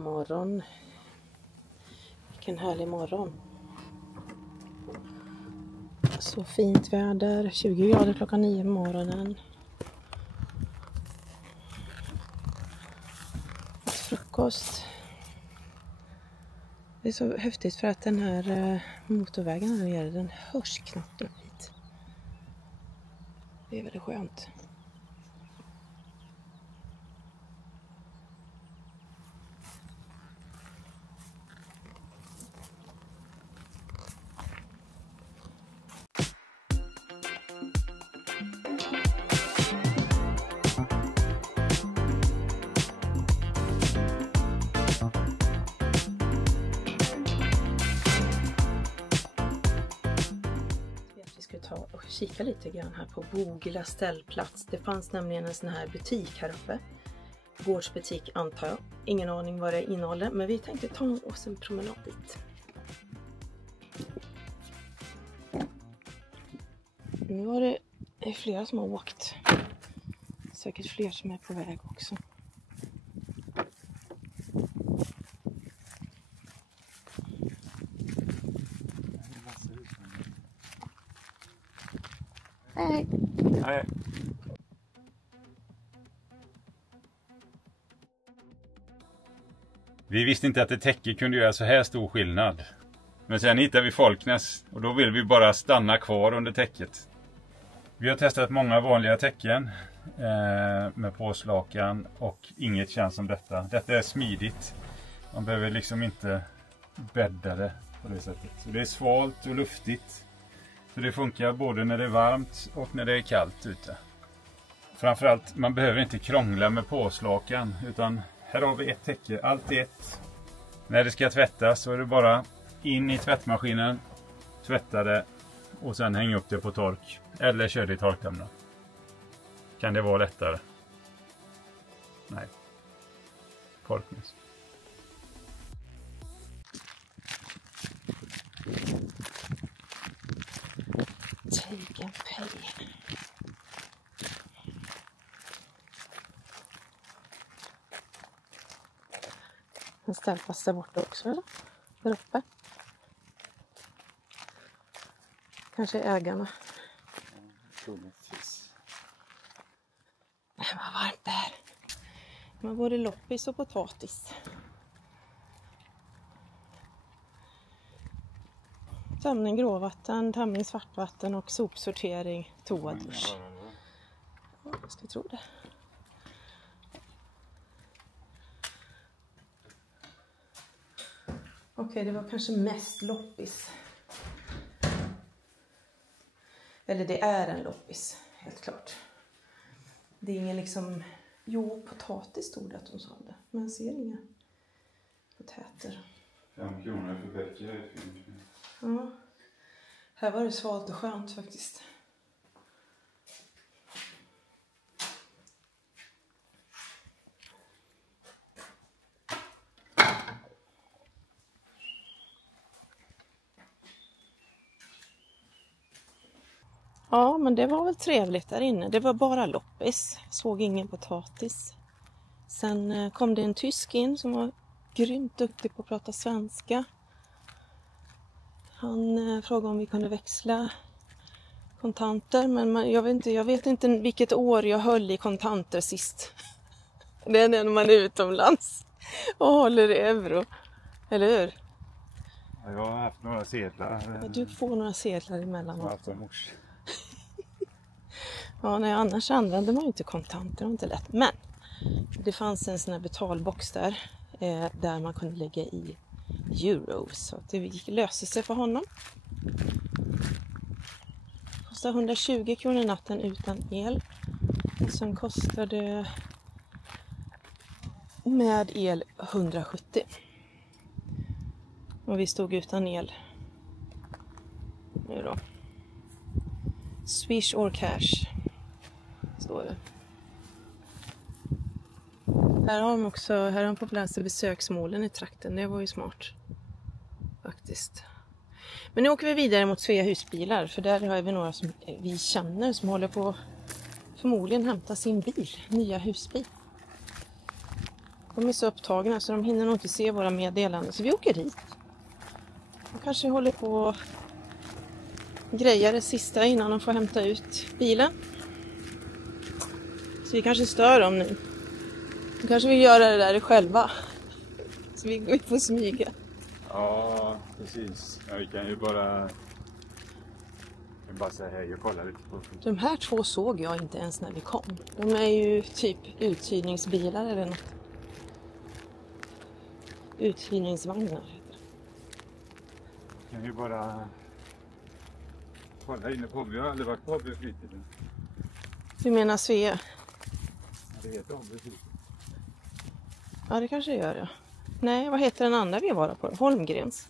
morgon. Vilken härlig morgon. Så fint väder. 20 grader klockan 9 på morgonen. Frukost. Det är så häftigt för att den här motorvägen här nere, den hörs knappt upp hit. Det är väldigt skönt. Ta och kika lite grann här på Bogila ställplats. Det fanns nämligen en sån här butik här uppe. Gårdsbutik antar jag. Ingen aning vad det innehåller, men vi tänkte ta oss en promenad dit. Nu var det flera som har åkt. Säkert fler som är på väg också. Hej. Hej. Vi visste inte att ett täcke kunde göra så här stor skillnad. Men sen hittade vi Folknäs och då vill vi bara stanna kvar under täcket. Vi har testat många vanliga täcken med påslakan och inget känns som detta. Detta är smidigt. Man behöver liksom inte bädda det på det sättet. Så det är svalt och luftigt. Så det funkar både när det är varmt och när det är kallt ute. Framförallt, man behöver inte krångla med påslakan, utan här har vi ett täcke, allt ett. När det ska tvättas så är det bara in i tvättmaskinen, tvätta det och sen hänga upp det på tork. Eller kör det i torktumlaren. Kan det vara lättare? Nej. Folknäs. Take and pay. En ställplats där borta också, eller? Där uppe. Kanske ägarna. Det var varmt där. Man både loppis och potatis. Tömning gråvatten, tömning svartvatten och sopsortering, toadusch. Ja, jag ska tro det. Okej, det var kanske mest loppis. Eller det är en loppis, helt klart. Det är ingen liksom... Jo, potatis stod det att de sa det. Men jag ser inga potäter. 5 kronor för bäcker. Ja, här var det svalt och skönt faktiskt. Ja, men det var väl trevligt där inne. Det var bara loppis. Såg ingen potatis. Sen kom det en tysk in som var grymt duktig på att prata svenska. Han frågade om vi kunde växla kontanter, men jag vet inte vilket år jag höll i kontanter sist. Det är när man är utomlands och håller i euro, eller hur? Ja, jag har haft några sedlar. Ja, du får några sedlar emellanåt. Mors. Ja, nej, annars använder man ju inte kontanter, det var inte lätt. Men det fanns en sån här betalbox där man kunde lägga i euro, så det löste sig för honom. Kostar 120 kronor natten utan el. Och sen kostar det med el 170. Och vi stod utan el. Nu då. Swish or cash står det. Här har de på plats besöksmålen i trakten. Det var ju smart. Faktiskt. Men nu åker vi vidare mot Svea husbilar. För där har vi några som vi känner som håller på förmodligen hämta sin bil. Nya husbil. De är så upptagna så de hinner nog inte se våra meddelanden. Så vi åker dit. De kanske håller på och grejer det sista innan de får hämta ut bilen. Så vi kanske stör dem nu. De kanske vill göra det där själva. Så vi får smyga. Ja, precis. Ja, vi kan ju bara säga hej och kolla lite på. De här två såg jag inte ens när vi kom. De är ju typ uthyrningsbilar eller något. Uthyrningsvagnar heter det. Vi kan ju bara kolla inne på. Vi har aldrig varit på Hobby Fritid. Du menar Svea? Ja, det heter Hobby Fritid. Ja, det kanske gör det. Nej, vad heter den andra vi var på? Holmgrens.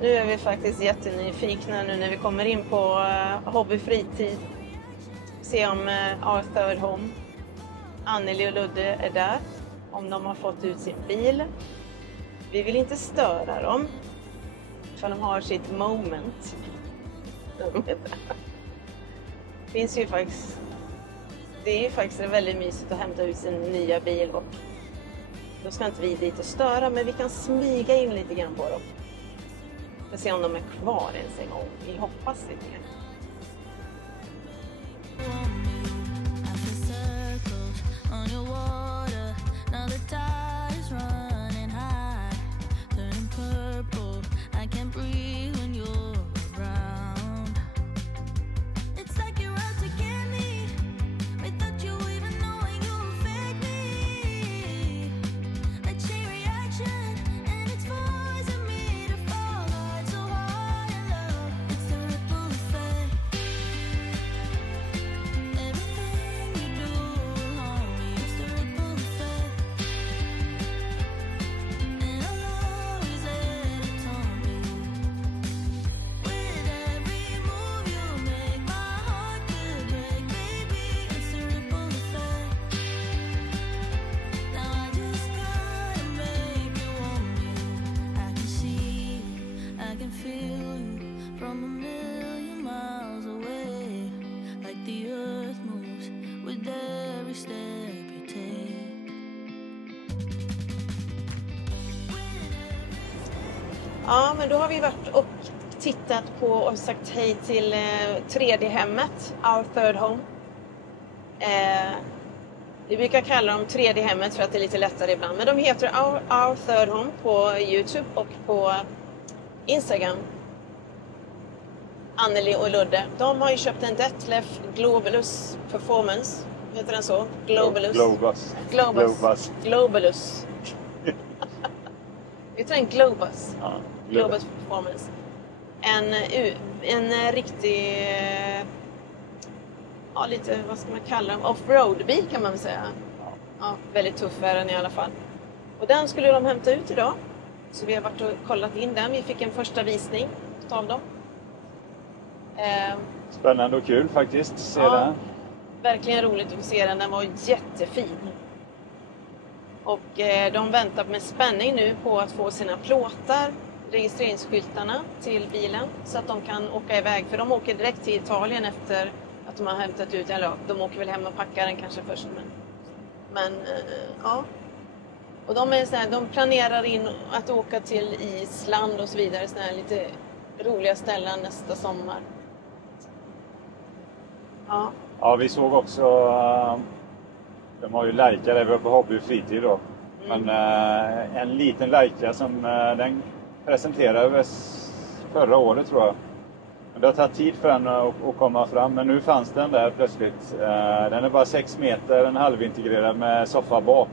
Nu är vi faktiskt jättenyfikna nu när vi kommer in på Hobby Fritid. Se om Our Third Home, Anneli och Ludde är där. Om de har fått ut sin bil. Vi vill inte störa dem. För de har sitt moment. Finns ju faktiskt. Det är ju faktiskt väldigt mysigt att hämta ut sin nya bil. Och då ska inte vi dit och störa. Men vi kan smyga in lite grann på dem. För att se om de är kvar ens en gång. Vi hoppas det. Ja, men då har vi varit och tittat på och sagt hej till 3D-hemmet, Our Third Home. Vi brukar kalla dem 3D-hemmet för att det är lite lättare ibland. Men de heter Our Third Home på YouTube och på Instagram. Anneli och Ludde. De har ju köpt en Detlef Globalus Performance. Heter den så? Globalus. Heter den Globus? Ja, Globus Performance. En riktig, ja, lite, vad ska man kalla dem? Off-road-bil kan man väl säga. Ja, väldigt tuff är den i alla fall. Och den skulle de hämta ut idag. Så vi har varit och kollat in den. Vi fick en första visning av dem. Spännande och kul faktiskt. Se den. Verkligen roligt att se den. Den var jättefin. Och de väntar med spänning nu på att få sina plåtar, registreringsskyltarna till bilen. Så att de kan åka iväg. För de åker direkt till Italien efter att de har hämtat ut. Eller de åker väl hem och packar den kanske först. Men ja. Och de planerar in att åka till Island och så vidare. Såna här lite roliga ställen nästa sommar. Ja. Ja, vi såg också, de har ju Leica där vi var på Hobby Fritid då. Men en liten Leica som den presenterades förra året tror jag. Men det har tagit tid för den att komma fram, men nu fanns den där plötsligt. Den är bara 6 meter, en halvintegrerad med soffa bak.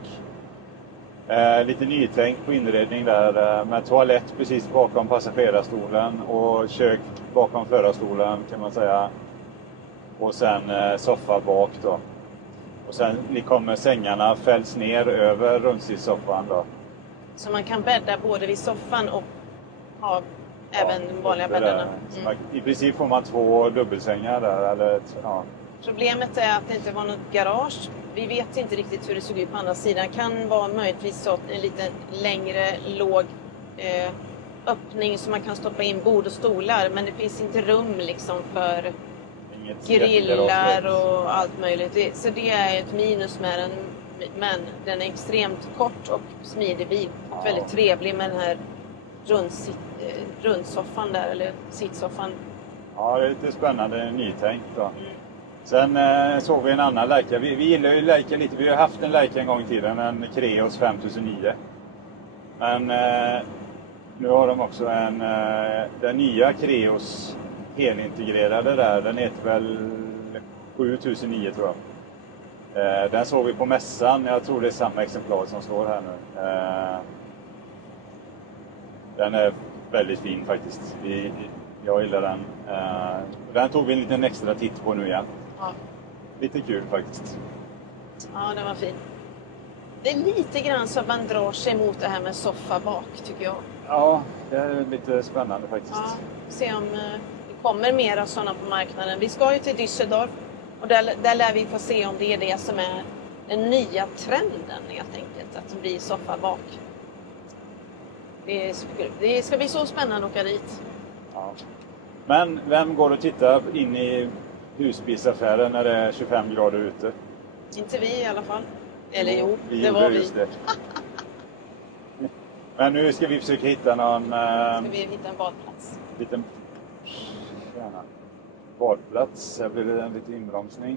Lite nytänkt på inredning där med toalett precis bakom passagerarstolen och kök bakom förarstolen kan man säga. Och sen soffa bak då. Och sen kommer sängarna fälls ner över rundstidssoffan då. Så man kan bädda både vid soffan och ha även vanliga bäddarna. I princip får man 2 dubbelsängar där. Eller, ja. Problemet är att det inte var något garage. Vi vet inte riktigt hur det såg ut på andra sidan. Det kan vara möjligtvis så en lite längre, låg öppning så man kan stoppa in bord och stolar. Men det finns inte rum liksom för grillar och allt möjligt. Så det är ett minus med den. Men den är extremt kort och smidig bil. Och väldigt trevlig med den här rundsoffan där, eller sittsoffan. Ja, det är lite spännande, nytänkt då. Sen såg vi en annan Leica. Vi gillar ju Leica lite. Vi har haft en Leica en gång i tiden, en Creos 5009. Men nu har de också den nya Creos helintegrerade där. Den heter väl 7009 tror jag. Den såg vi på mässan. Jag tror det är samma exemplar som står här nu. Den är väldigt fin faktiskt. Jag gillar den. Den tog vi en liten extra titt på nu igen. Ja. Lite kul faktiskt. Ja, den var fin. Det är lite grann så att man drar sig mot det här med soffa bak, tycker jag. Ja, det är lite spännande faktiskt. Ja, se om det kommer mer av sådana på marknaden. Vi ska ju till Düsseldorf och där lär vi få se om det är det som är den nya trenden helt enkelt. Att det blir soffa bak. Det ska bli så spännande att åka dit. Ja. Men vem går och tittar in i husbilsaffären när det är 25 grader ute? Inte vi i alla fall. Eller jo, det var vi. Det. Men nu ska vi försöka hitta någon... Ska vi hitta en badplats? Liten badplats. Här blir det en liten inbromsning.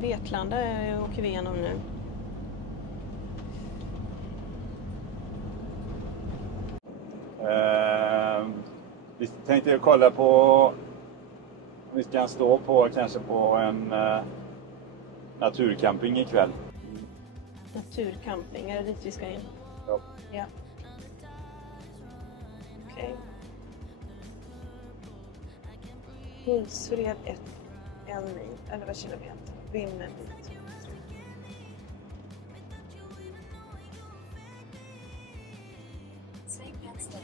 Vetlanda åker vi igenom nu. Vi tänkte kolla på... Vi ska stå på kanske på en naturcamping ikväll. Naturcamping, är det dit vi ska in? Ja. Ja. Okej. Hultsfred 1 mil, 11 kilometer. Vimmerby. Sväng vänster.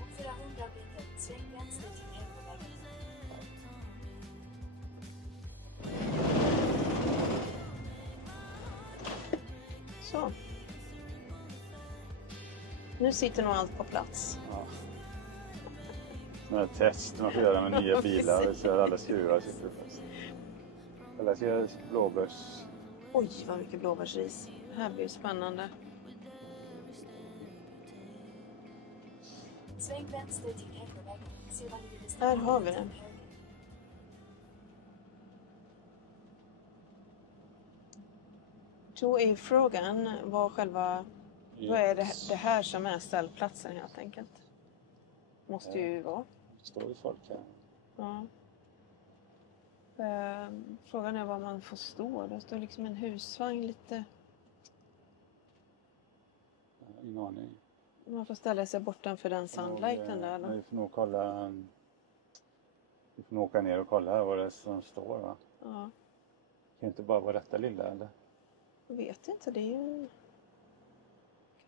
Om 400 meter, sväng vänster till högervägen. Så. Nu sitter nog allt på plats. Ja. Sådana här test man får göra med nya bilar. Det ser alla skruvar sitter fast. Eller ser blåbärs. Oj, vad mycket blåbärsris. Det här blir spännande. Sväng vänster till högervägen. Sedan ligger det Här har vi den. Då är frågan vad själva... Vad är det här som är ställplatsen helt enkelt? Måste ju vara. Det står ju folk här. Ja. Frågan är var man får stå. Det står liksom en husvagn lite. Ingen aning. Man får ställa sig bortanför den sunlighten där. Då. Vi får nog kolla. Vi får nog åka ner och kolla här vad det är som står, va? Ja. Kan inte bara vara detta lilla, eller? Jag vet inte, det är ju...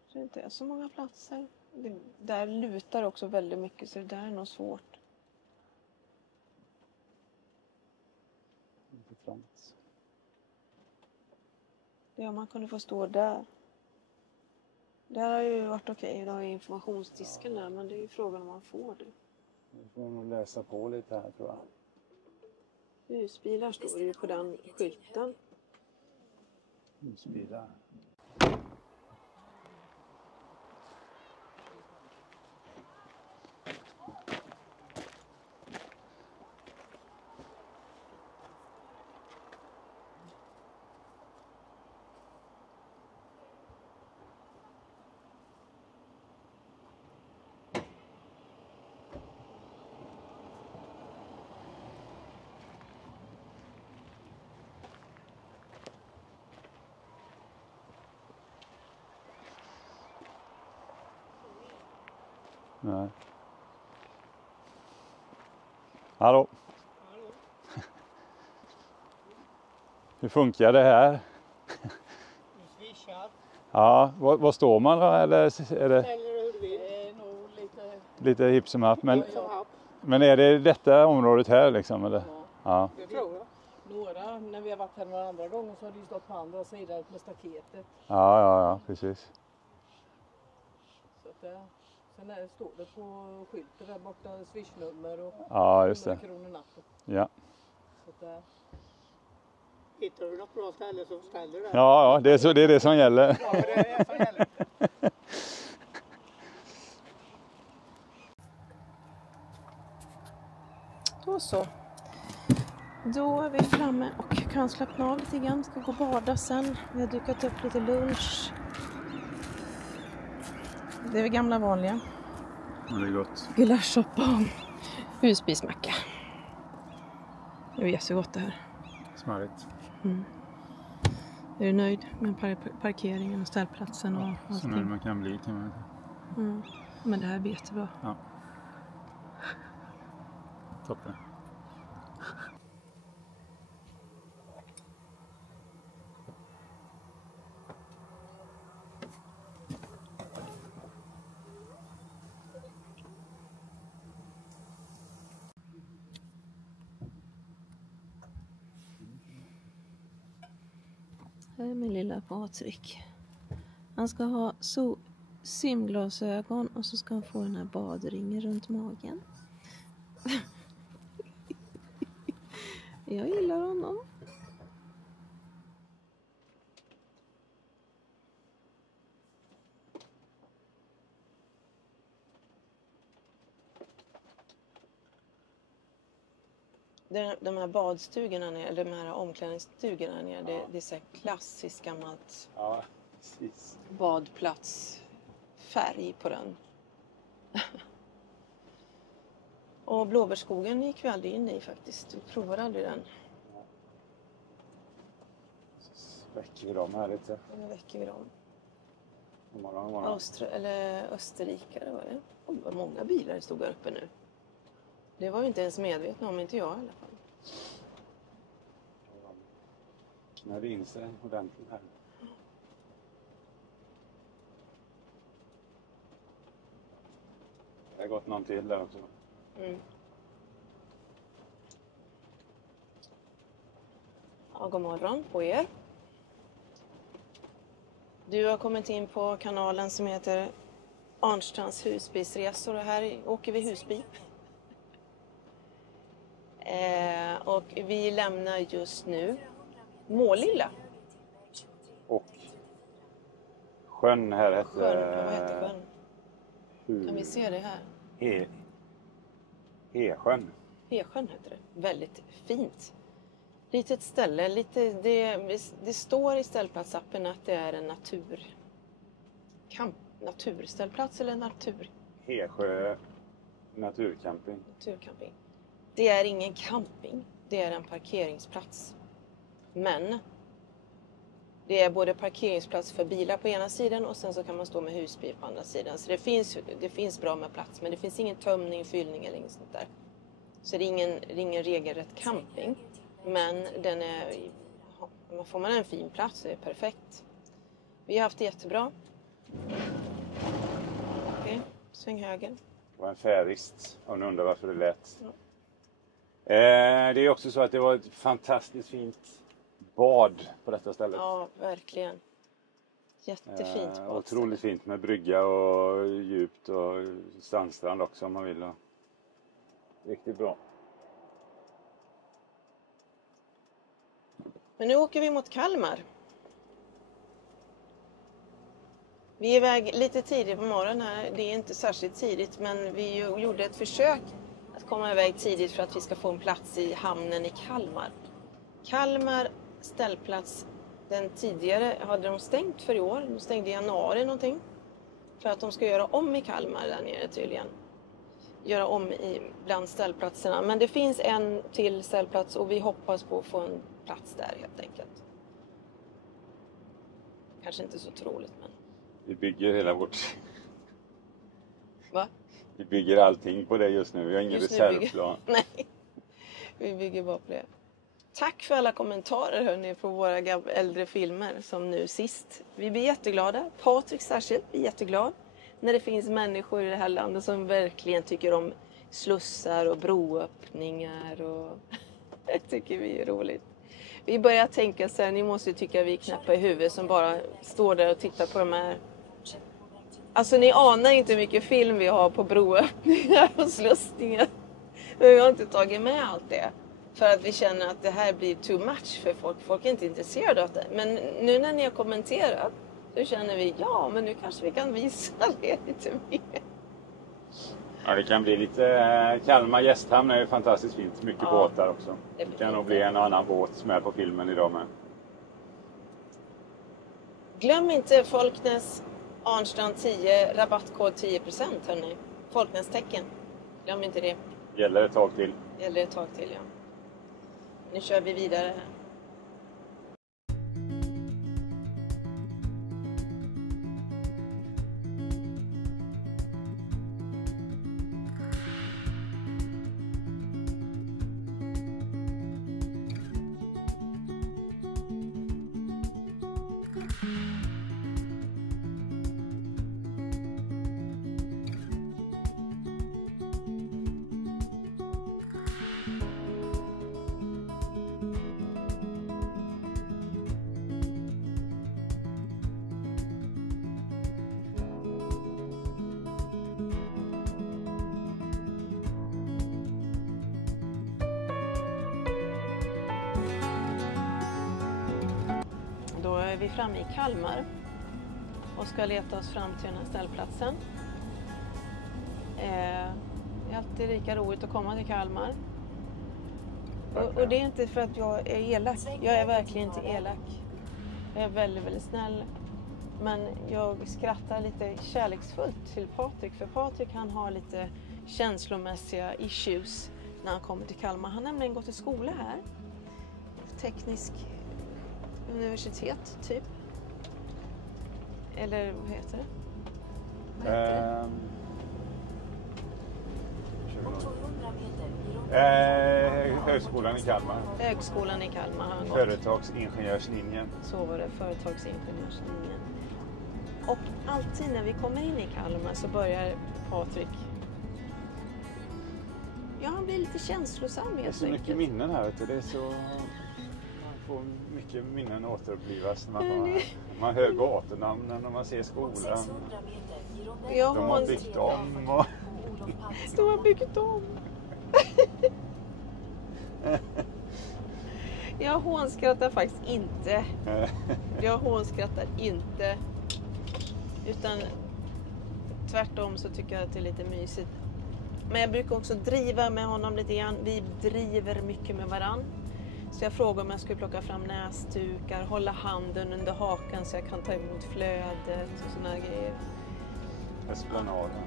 Kanske inte är så många platser. Det där lutar också väldigt mycket, så det där är nog svårt. Inte framåt. Ja, man kunde få stå där. Där har ju varit okej. Det har ju informationsdisken där, men det är ju frågan om man får det. Vi får nog läsa på lite här, tror jag. Husbilar står ju på den skylten. Husbilar. Nej. Hallå. Hur funkar det här? Swishar. Ja, var står man då? Eller är det Eller hur du vill. Det är nog lite hipp som happ? som happ. Men är det detta området här liksom? Eller? Ja. Det tror jag. Några, när vi har varit här några andra gånger så har de stått på andra sidan med staketet. Ja, precis. Så att sen står det på skylten där borta swishnummer och Ja, just 100 det. kronor natten. Ja, Så att, hittar du något bra ställe så ställer du det. ja det är det som gäller. Ja, det är som gäller. Då så. Då är vi framme och kan slappna av lite grann. Ska gå och bada sen. Vi har dukat upp lite lunch. Det är väl gamla vanliga. Ja, det är gott. Gulaschsoppa och husbismacka. Det är jättegott det här. Smarrigt. Är du nöjd med parkeringen och ställplatsen och Så allting? nöjd man kan bli, kan man säga. Men det här blir jättebra. Ja. Toppen. Här är min lilla Patrik. Han ska ha simglasögon och så ska han få den här badringen runt magen. Jag gillar honom. De här badstugorna nere, eller de här omklädningsstugorna nere, det är så här klassiskt gammalt Ja, precis. badplatsfärg på den. Och blåbärsskogen gick vi aldrig in i faktiskt. Vi provade aldrig den. Väcker vi dem här lite. Nu väcker vi dem. God morgon. Österrikare var det. Oj, vad många bilar det stod här uppe nu. Det var vi inte ens medvetna om, inte jag i alla fall. Knöde in sig ordentligt här. Det har gått någon till där också. Ja, god morgon på er. Du har kommit in på kanalen som heter Arnstrands husbilsresor och här åker vi husbil. Och vi lämnar just nu Målilla. Och sjön här hette... Vad heter sjön? Kan vi se det här? Hesjön. Hesjön heter det. Väldigt fint. Litet ställe. Det står i ställplatsappen att det är en naturställplats eller natur. Hesjö naturcamping. Naturcamping. Det är ingen camping. Det är en parkeringsplats. Men det är både parkeringsplats för bilar på ena sidan och sen så kan man stå med husbil på andra sidan. Så det finns bra med plats, men det finns ingen tömning, fyllning eller inget sånt där. Så det är ingen regelrätt camping. Men får man en fin plats så är det perfekt. Vi har haft det jättebra. Okej, sväng höger. Det var en färist. Om ni undrar varför det lät. Ja. Det är också så att det var ett fantastiskt fint bad på detta stället. Ja, verkligen. Jättefint bad. Otroligt fint med brygga och djupt och sandstrand också om man vill. Riktigt bra. Men nu åker vi mot Kalmar. Vi är iväg lite tidigt på morgonen här. Det är inte särskilt tidigt, men vi gjorde ett försök att komma iväg tidigt för att vi ska få en plats i hamnen i Kalmar. Kalmar ställplats, den tidigare hade de stängt för i år. De stängde i januari någonting. För att de ska göra om i Kalmar där nere tydligen. Göra om bland ställplatserna. Men det finns en till ställplats och vi hoppas på att få en plats där helt enkelt. Kanske inte så troligt, men... Vi bygger hela vårt... Va? Vi bygger allting på det just nu. Vi har ingen Just nu reservplan. Nej, vi bygger bara på det. Tack för alla kommentarer hörni på våra äldre filmer som nu sist. Vi blir jätteglada. Patrik särskilt blir jätteglad. När det finns människor i det här landet som verkligen tycker om slussar och broöppningar. Och det tycker vi är roligt. Vi börjar tänka så här, ni måste ju tycka vi är knäppa i huvudet som bara står där och tittar på de här. Alltså ni anar inte hur mycket film vi har på broöppningar och slussningar. Vi har inte tagit med allt det. För att vi känner att det här blir too much för folk. Folk är inte intresserade av det. Men nu när ni har kommenterat, då känner vi, ja men nu kanske vi kan visa det lite mer. Ja, det kan bli lite... Kalmar gästhamn är ju fantastiskt fint. Mycket båtar också. Det kan nog bli en och annan båt som är på filmen idag med. Glöm inte Folknäs Arnstrand 10, rabattkod 10% hörni. Folknäs tecken. Glöm inte det. Gäller ett tag till. Gäller ett tag till, ja. Nu kör vi vidare här. Då är vi framme i Kalmar och ska leta oss fram till den här ställplatsen. Det är alltid lika roligt att komma till Kalmar. Och det är inte för att jag är elak. Jag är verkligen inte elak. Jag är väldigt, väldigt snäll. Men jag skrattar lite kärleksfullt till Patrik. För Patrik han har lite känslomässiga issues när han kommer till Kalmar. Han har nämligen gått i skola här. Teknisk universitet, typ. Eller vad heter det? Vad heter det? Högskolan i Kalmar. Högskolan i Kalmar har han gått. Företagsingenjörslinjen. Så var det, företagsingenjörslinjen. Och alltid när vi kommer in i Kalmar så börjar Patrik... Ja, han blir lite känslosam helt enkelt. Det är så mycket minnen här, vet du. Det är så... Man får mycket minnen återupplivas när man hör gatunamnen och man ser skolan. De har byggt om och... De har byggt om. Jag hånskrattar faktiskt inte. Jag hånskrattar inte. Utan tvärtom så tycker jag att det är lite mysigt. Men jag brukar också driva med honom lite grann. Vi driver mycket med varann. Så jag frågade om jag skulle plocka fram näsdukar, hålla handen under hakan så jag kan ta emot flödet och såna här grejer. Esplanaden.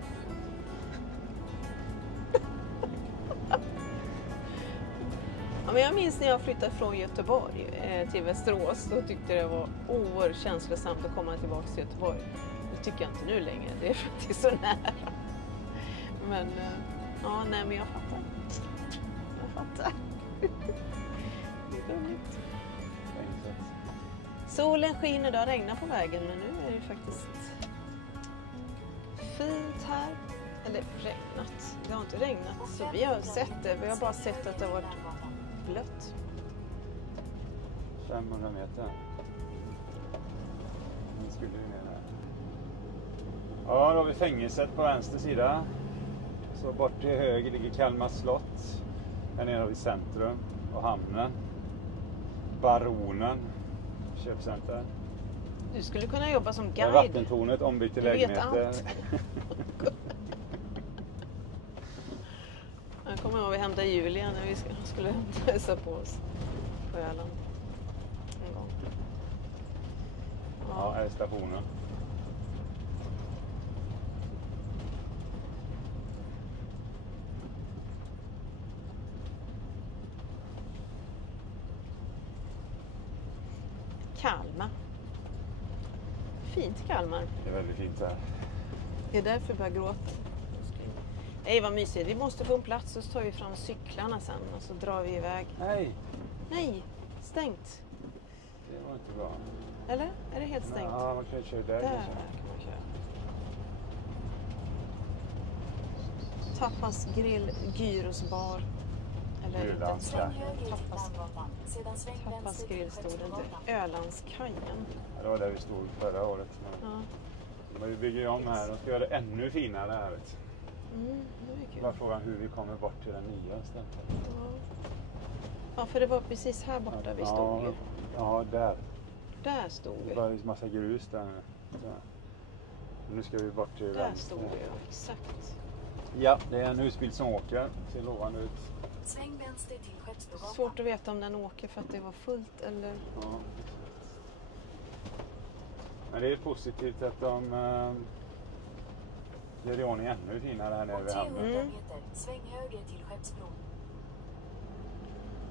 Ja, men jag minns när jag flyttade från Göteborg till Västerås. Då tyckte det var oerhört känslosamt att komma tillbaka till Göteborg. Det tycker jag inte nu längre. Det är för att det är så nära. Men ja, nej, men jag fattar. Jag fattar. Det är roligt. Solen skiner, det har regnat på vägen. Men nu är det faktiskt fint här. Eller regnat. Det har inte regnat. Så vi har sett det. Vi har bara sett att det har varit blött. 500 meter. Nu skulle vi ner här. Ja, då har vi fängelset på vänster sida. Så bort till höger ligger Kalmar slott. Här nere har vi centrum och hamnen. Baronen. Köpcenter. Du skulle kunna jobba som guide. Vattentornet ombytt till lägenheter. Allt. Jag kommer ihåg att vi hämtade Julia när vi skulle hälsa på oss på Öland en gång. Ja, här är stationen. Kalmar. Fint Kalmar. Det är väldigt fint här. Det är därför jag börjar gråta. Nej, vad mysigt. Vi måste få en plats och så tar vi fram cyklarna sen och så drar vi iväg. Nej, Nej, stängt. det var inte bra. Eller? Är det helt stängt? Ja, man kan ju köra där. Där kanske. kan man köra. Tapas grill, gyros bar. Eller inte Ölands ens Sväng höger till tapas. Landgatan. Sedan sväng Tapas vänster till grill stod det inte. Skeppsbrogatan. Ölandskajen. Ja, det var där vi stod förra året. Men Ja. vi bygger ju om här. De ska göra det ännu finare här. Vet du. Det är kul. Bara frågan hur vi kommer bort till den nya stället. Ja, för det var precis här borta vi stod ju. Ja, där. Där stod Det vi. var en massa grus där nu. Så. Nu ska vi bort till Där vänster. stod vi, ja. Exakt. Ja, det är en husbil som åker. Ser lovande ut. Sväng vänster till Skeppsbrogatan. Svårt att veta om den åker för att det var fullt eller... Ja. Men det är positivt att de gör i ordning ännu finare här nere Om vid 300 hamnen. meter, sväng höger till Skeppsbron.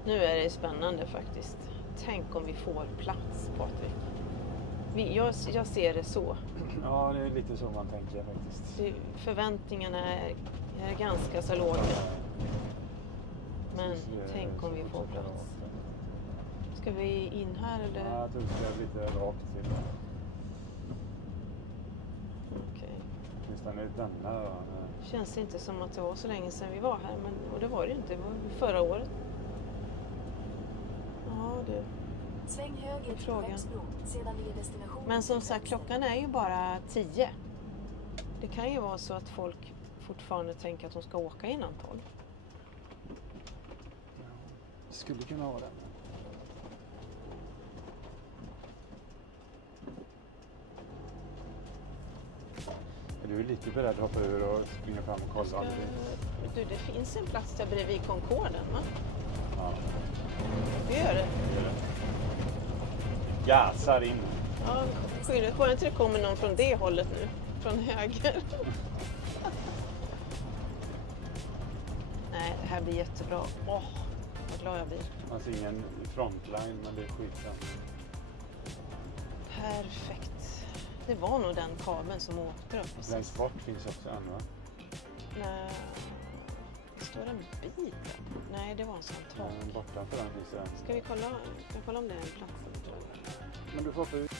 Nu är det spännande faktiskt. Tänk om vi får plats, Patrik. Jag ser det så. Ja, det är lite så man tänker faktiskt. Förväntningarna är ganska så låga. Men tänk om vi får plats. Ska vi in här eller? Ja, jag tror det ska lite rakt till. Okej. Åtminstone denna då. Känns inte som att det var så länge sedan vi var här. Och det var det ju inte. Det var förra året. Ja, det. Sväng höger till Frågan. Skeppsbron. Sedan ligger destinationen Men som till sagt, vänster. klockan är ju bara 10. Det kan ju vara så att folk fortfarande tänker att de ska åka innan 12. Det skulle kunna vara det. Är du lite beredd att hoppa ur och springa fram och kolla? Du, det finns en plats där bredvid Concorden, va? Ja, Vi gör det. det gör det. Gasar in. Ja, skyddet var inte det kommer någon från det hållet nu. Från höger. Nej, det här blir jättebra. Åh, vad glad jag blir. Alltså ingen frontline, men det är skitsamt. Perfekt. Det var nog den kabeln som åkte då precis. Längst bort finns också en, va? Nej, det står en bil där. Nej, det var en sån tak. Men bortanför den finns det en. Ska vi kolla om det är en plats? Men du får hoppa ut.